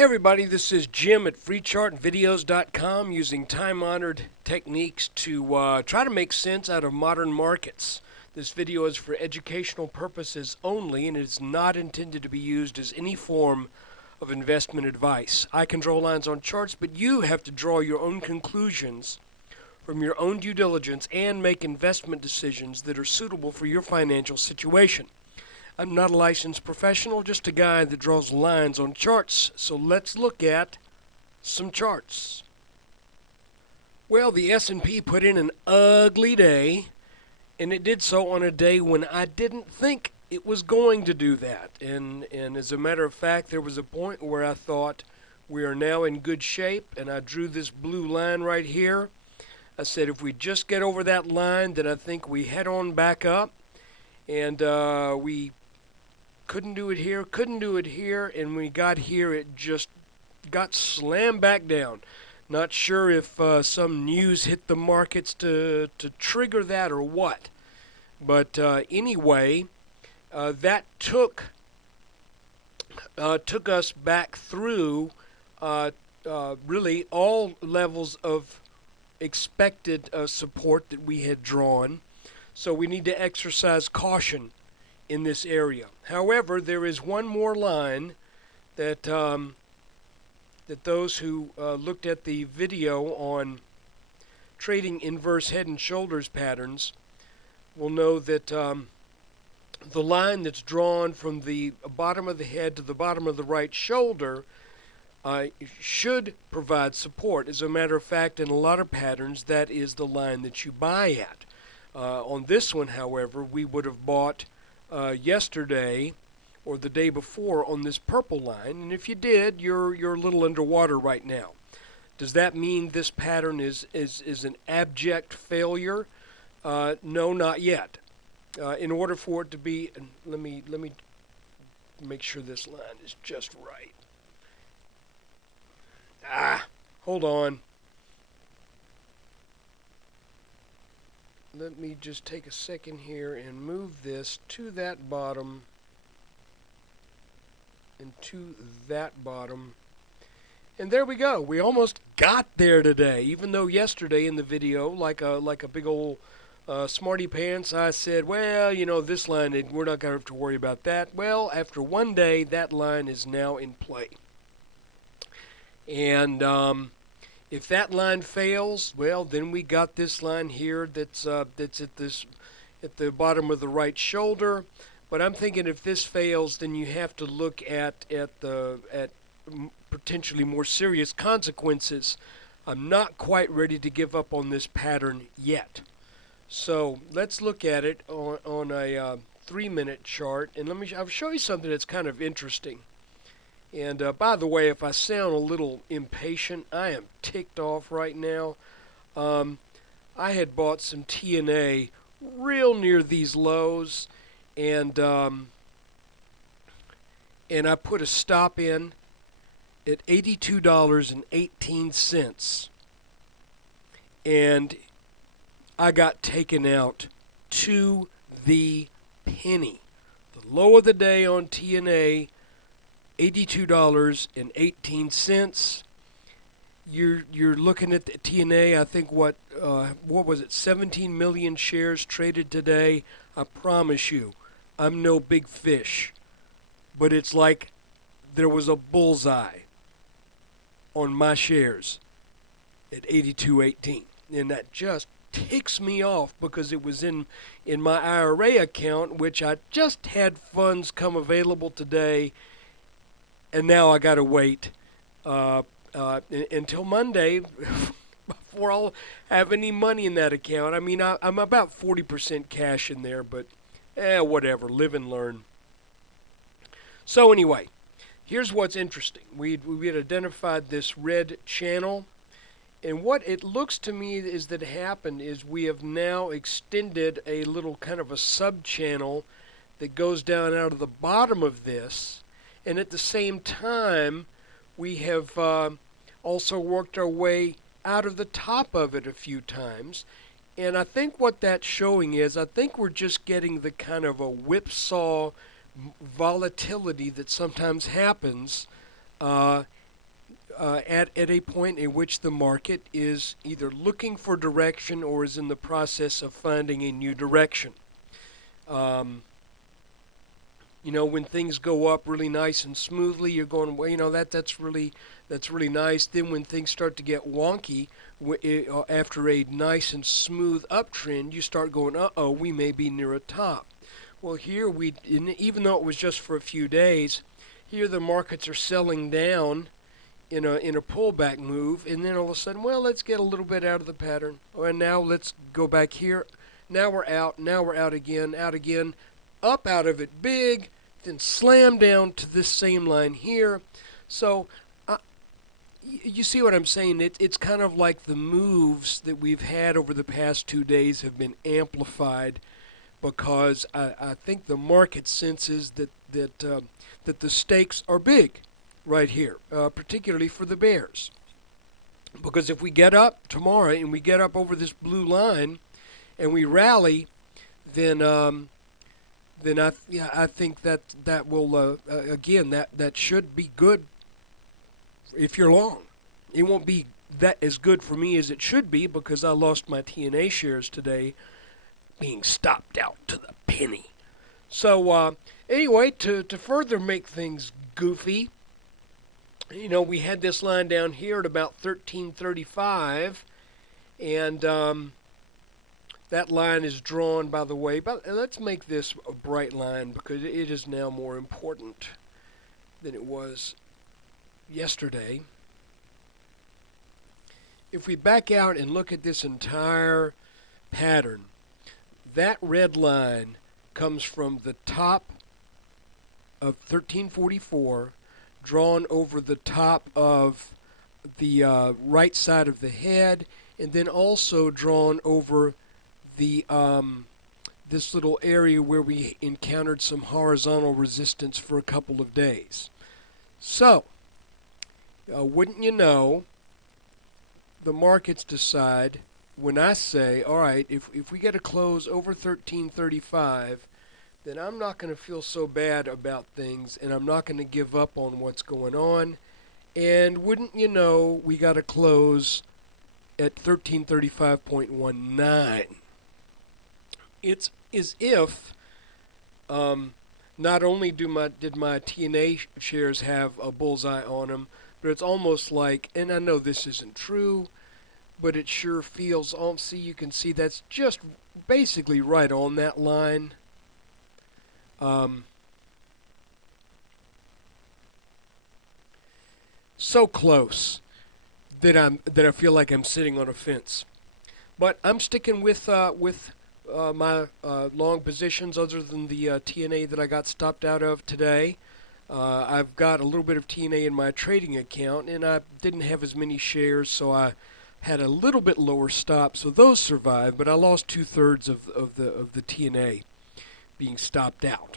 Hey everybody, this is Jim at FreeChartVideos.com using time-honored techniques to try to make sense out of modern markets. This video is for educational purposes only and is not intended to be used as any form of investment advice. I can draw lines on charts, but you have to draw your own conclusions from your own due diligence and make investment decisions that are suitable for your financial situation. I'm not a licensed professional, just a guy that draws lines on charts. So let's look at some charts. Well, the S&P put in an ugly day, and it did so on a day when I didn't think it was going to do that. And as a matter of fact, there was a point where I thought we are now in good shape, and I drew this blue line right here. I said if we just get over that line, then I think we head on back up. And we couldn't do it here, and when we got here, it just got slammed back down. Not sure if some news hit the markets to trigger that or what. But anyway, that took us back through really all levels of expected support that we had drawn. So we need to exercise caution in this area. However, there is one more line that that those who looked at the video on trading inverse head and shoulders patterns will know that the line that's drawn from the bottom of the head to the bottom of the right shoulder should provide support. As a matter of fact, in a lot of patterns, that is the line that you buy at. On this one, however, we would have bought yesterday or the day before on this purple line, and if you did, you're a little underwater right now. Does that mean this pattern is an abject failure? No, not yet. In order for it to be, let me make sure this line is just right. Hold on. Let me just take a second here and move this to that bottom and to that bottom. And there we go. We almost got there today, even though yesterday in the video, like a big old smarty pants, I said, well, you know, this line, we're not going to have to worry about that. Well, after one day, that line is now in play. And if that line fails, well, then we got this line here that's at the bottom of the right shoulder. But I'm thinking if this fails, then you have to look at potentially more serious consequences. I'm not quite ready to give up on this pattern yet. So let's look at it on a 3-minute chart, and I'll show you something that's kind of interesting. And by the way, if I sound a little impatient, I am ticked off right now. I had bought some TNA real near these lows, and I put a stop in at $82.18, and I got taken out to the penny. The low of the day on TNA, $82.18. You're looking at the TNA. I think what was it? 17 million shares traded today. I promise you, I'm no big fish, but it's like there was a bullseye on my shares at 82.18, and that just ticks me off because it was in my IRA account, which I just had funds come available today. And now I got to wait until Monday before I'll have any money in that account. I mean, I'm about 40% cash in there, but whatever, live and learn. So anyway, here's what's interesting. We had identified this red channel, and what it looks to me is that happened is we have now extended a little kind of a sub-channel that goes down out of the bottom of this. And at the same time, we have also worked our way out of the top of it a few times. And I think what that's showing is, I think we're just getting the kind of a whipsaw volatility that sometimes happens at a point in which the market is either looking for direction or is in the process of finding a new direction. You know, when things go up really nice and smoothly, you're going, well, you know, that's really nice. Then when things start to get wonky, after a nice and smooth uptrend, you start going, uh-oh, we may be near a top. Well, here even though it was just for a few days, here the markets are selling down in a pullback move, and then all of a sudden, well, let's get a little bit out of the pattern, and now let's go back here. Now we're out. Now we're out again. Up out of it big, then slam down to this same line here. So you see what I'm saying? It's kind of like the moves that we've had over the past 2 days have been amplified because I think the market senses that the stakes are big right here, particularly for the bears. Because if we get up tomorrow and we get up over this blue line and we rally, then I think that will again that should be good if you're long. It won't be that as good for me as it should be because I lost my TNA shares today, being stopped out to the penny. So anyway, to further make things goofy, you know, we had this line down here at about 1335, and that line is drawn, by the way. But let's make this a bright line because it is now more important than it was yesterday. If we back out and look at this entire pattern, that red line comes from the top of 1344, drawn over the top of the right side of the head, and then also drawn over the this little area where we encountered some horizontal resistance for a couple of days. So, wouldn't you know, the markets decide when I say, all right, if we get a close over 1335, then I'm not going to feel so bad about things, and I'm not going to give up on what's going on. And wouldn't you know, we got a close at 1335.19. It's as if not only did my TNA shares have a bullseye on them, but it's almost like, and I know this isn't true, but it sure feels, see, you can see that's just basically right on that line. So close that I feel like I'm sitting on a fence. But I'm sticking with my long positions, other than the TNA that I got stopped out of today. I've got a little bit of TNA in my trading account, and I didn't have as many shares, so I had a little bit lower stop, so those survived. But I lost 2/3 of the TNA being stopped out.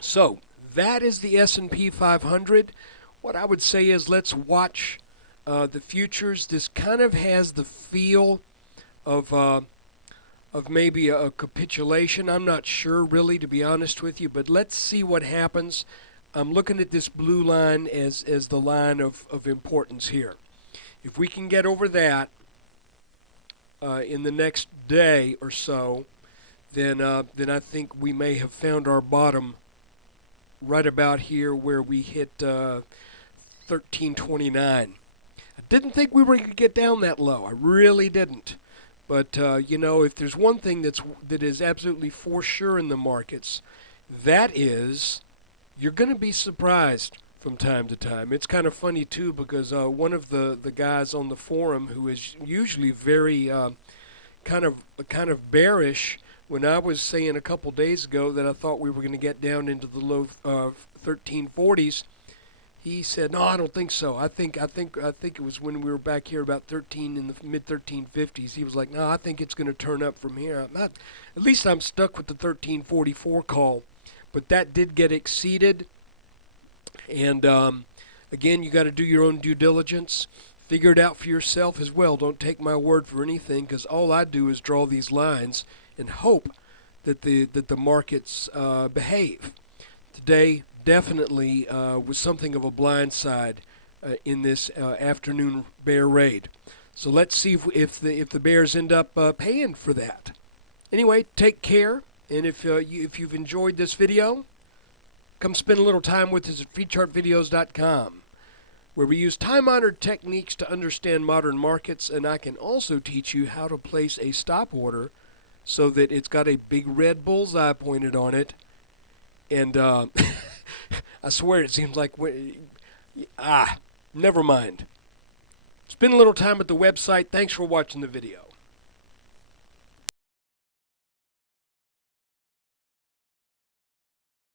So that is the S&P 500. What I would say is let's watch the futures. This kind of has the feel of maybe a capitulation. I'm not sure really, to be honest with you, but let's see what happens. I'm looking at this blue line as the line of importance here. If we can get over that in the next day or so, then I think we may have found our bottom right about here where we hit 1329. I didn't think we were going to get down that low. I really didn't. But you know, if there's one thing that is absolutely for sure in the markets, that is you're going to be surprised from time to time. It's kind of funny too, because one of the guys on the forum, who is usually very kind of bearish, when I was saying a couple days ago that I thought we were going to get down into the low 1340s, he said, "No, I don't think so. I think it was when we were back here about 13 in the mid 1350s." He was like, "No, I think it's going to turn up from here." At least I'm stuck with the 1344 call, but that did get exceeded. And again, you got to do your own due diligence. Figure it out for yourself as well. Don't take my word for anything, because all I do is draw these lines and hope that the markets behave. Today definitely was something of a blind side in this afternoon bear raid. So let's see if the bears end up paying for that. Anyway, take care, and if you've enjoyed this video, come spend a little time with us at freechartvideos.com, where we use time-honored techniques to understand modern markets, and I can also teach you how to place a stop order so that it's got a big red bullseye pointed on it. And I swear it seems like never mind. Spend a little time at the website. Thanks for watching the video.